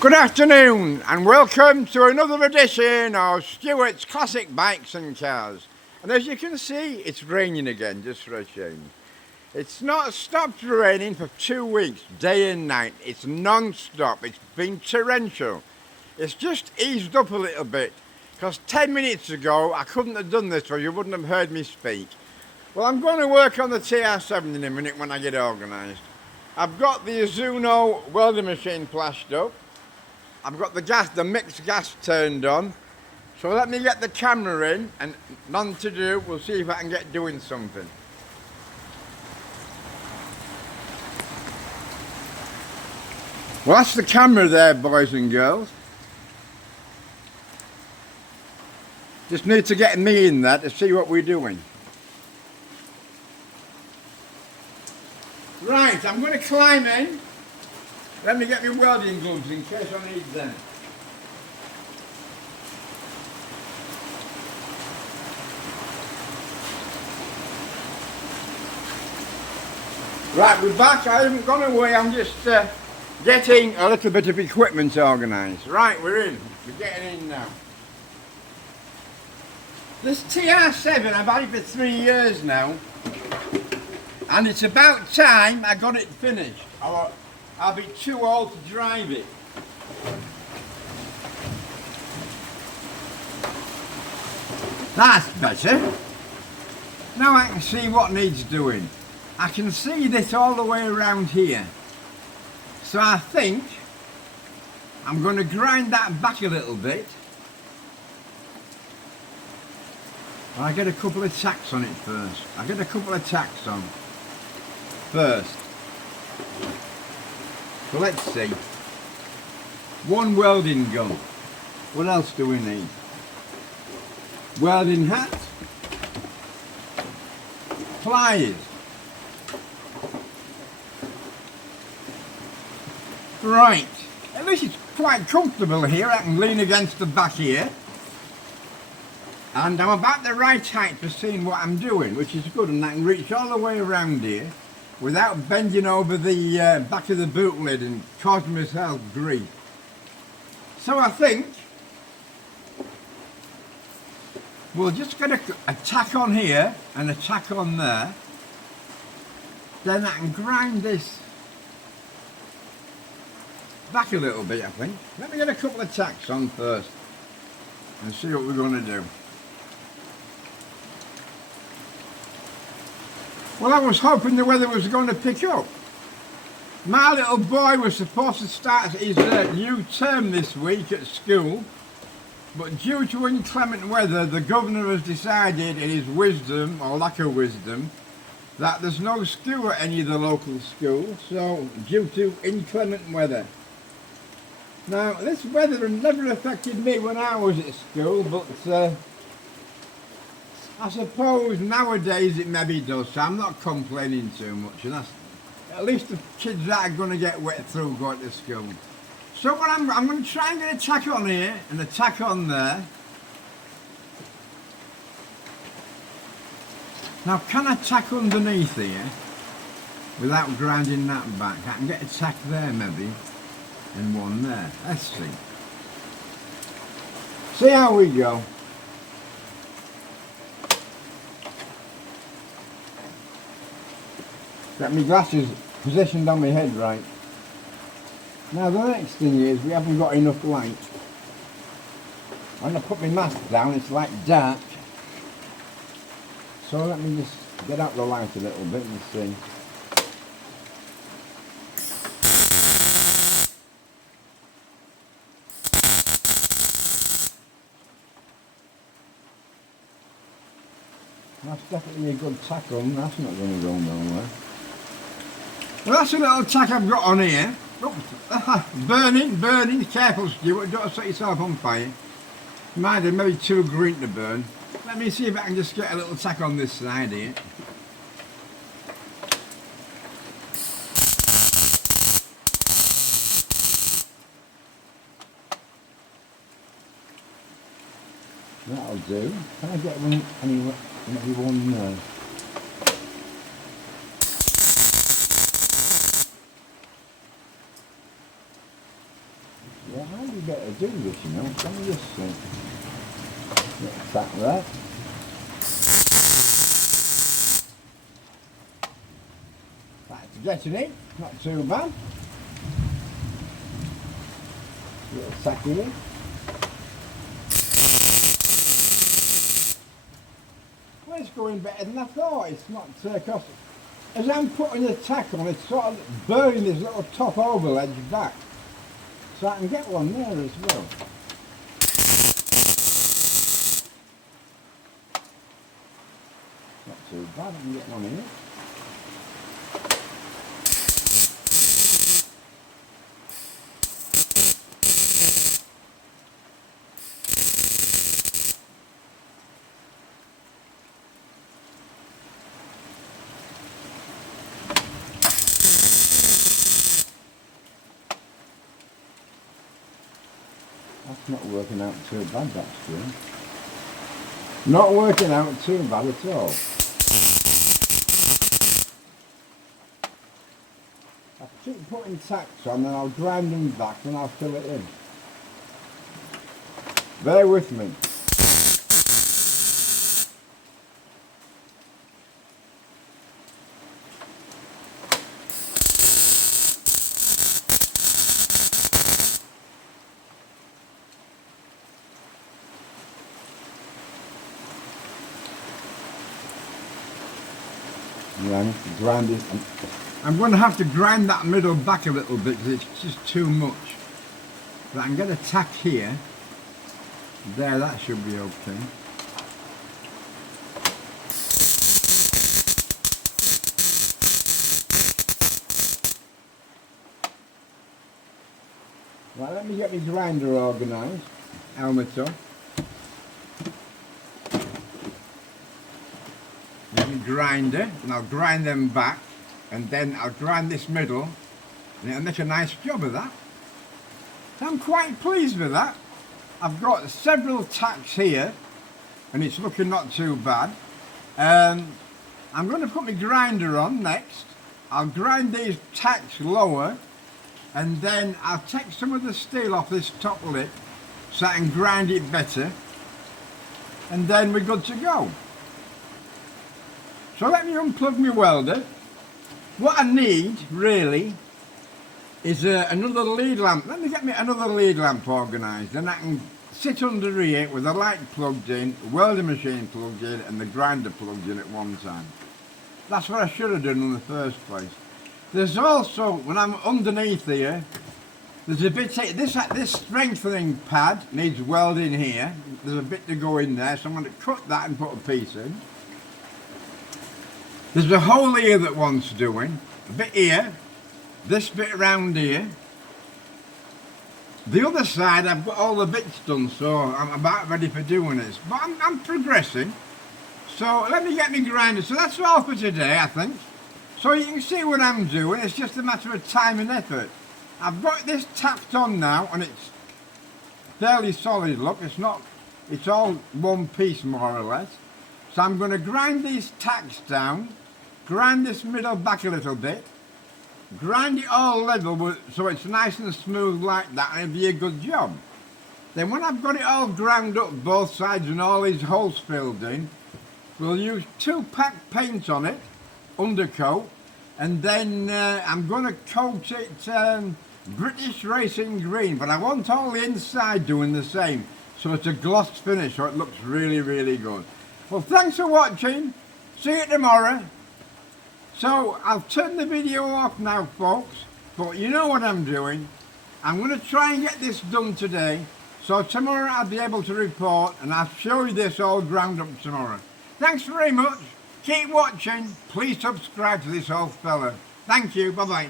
Good afternoon and welcome to another edition of Stuart's Classic Bikes and Cars. And as you can see, it's raining again, just for a change. It's not stopped raining for 2 weeks, day and night. It's non-stop, it's been torrential. It's just eased up a little bit, because 10 minutes ago I couldn't have done this or you wouldn't have heard me speak. Well, I'm going to work on the TR7 in a minute when I get organised. I've got the Azuno welding machine plashed up. I've got the mixed gas turned on. So let me get the camera in and none to do. We'll see if I can get doing something. Well, that's the camera there, boys and girls. Just need to get me in there to see what we're doing. Right, I'm going to climb in. Let me get my welding gloves in case I need them. Right, we're back. I haven't gone away. I'm just getting a little bit of equipment organised. Right, we're in. We're getting in now. This TR7, I've had it for 3 years now. And it's about time I got it finished. I'll be too old to drive it. That's better. Now I can see what needs doing. I can see this all the way around here. So I think I'm going to grind that back a little bit. I'll get a couple of tacks on it first. I'll get a couple of tacks on first. So let's see. One welding gun. What else do we need? Welding hat. Pliers. Right. At least it's quite comfortable here. I can lean against the back here. And I'm about the right height for seeing what I'm doing, which is good. And I can reach all the way around here without bending over the back of the boot lid and causing myself grief. So I think we'll just get a tack on here and a tack on there. Then I can grind this back a little bit, I think. Let me get a couple of tacks on first and see what we're going to do. Well, I was hoping the weather was going to pick up. My little boy was supposed to start his new term this week at school, but due to inclement weather, the governor has decided, in his wisdom, or lack of wisdom, that there's no school at any of the local schools, so due to inclement weather. Now, this weather never affected me when I was at school, but I suppose nowadays it maybe does, so I'm not complaining too much, and that's at least the kids that are going to get wet through going to school. So what I'm going to try and get a tack on here and a tack on there. Now, can I tack underneath here without grinding that back? I can get a tack there maybe and one there. Let's see. See how we go. Got my glasses positioned on my head right. Now the next thing is we haven't got enough light. When I put my mask down it's like dark. So let me just get out the light a little bit and see. That's definitely a good tack on, that's not going to go nowhere. Well, that's a little tack I've got on here. Oh, burning, careful Stuart, don't set yourself on fire. Mind it, maybe too green to burn. Let me see if I can just get a little tack on this side here. That'll do. Can I get one there? Yeah, how do you get to do this, you know? Let me just see. Get back there. Right, to getting it, not too bad. Little sack here. Well, it's going better than I thought. It's not because as I'm putting the tack on, it's sort of burning this little top oval edge back. So I can get one there as well. Not too bad, I can get one here. That's not working out too bad, that's true. Not working out too bad at all. I keep putting tacks on and I'll grind them back and I'll fill it in. Bear with me. Yeah, I need to grind it. I'm going to have to grind that middle back a little bit because it's just too much. But I can get a tack here. There, that should be okay. Right, let me get my grinder organised. Helmet on. Grinder, and I'll grind them back, and then I'll grind this middle, and it'll make a nice job of that. So I'm quite pleased with that. I've got several tacks here, and it's looking not too bad. I'm going to put my grinder on next. I'll grind these tacks lower, and then I'll take some of the steel off this top lip so I can grind it better, and then we're good to go. So let me unplug my welder. What I need really is another lead lamp. Let me get me another lead lamp organised, and I can sit under here with the light plugged in, the welding machine plugged in, and the grinder plugged in at one time. That's what I should have done in the first place. There's also, when I'm underneath here, there's a bit, this strengthening pad needs welding here. There's a bit to go in there, so I'm going to cut that and put a piece in. There's a hole here that wants doing, a bit here, this bit around here. The other side I've got all the bits done, so I'm about ready for doing this. But I'm progressing. So let me get my grinder. So that's all for today, I think. So you can see what I'm doing, it's just a matter of time and effort. I've got this tapped on now, and it's fairly solid, look, it's all one piece more or less. So I'm going to grind these tacks down, grind this middle back a little bit, grind it all level so it's nice and smooth like that, and it'll be a good job. Then when I've got it all ground up both sides and all these holes filled in, we'll use 2-pack paint on it, undercoat, and then I'm going to coat it British Racing Green, but I want all the inside doing the same, so it's a gloss finish, so it looks really, really good. Well, thanks for watching. See you tomorrow. So, I'll turn the video off now, folks, but you know what I'm doing. I'm going to try and get this done today, so tomorrow I'll be able to report, and I'll show you this all ground up tomorrow. Thanks very much. Keep watching. Please subscribe to this old fella. Thank you. Bye-bye.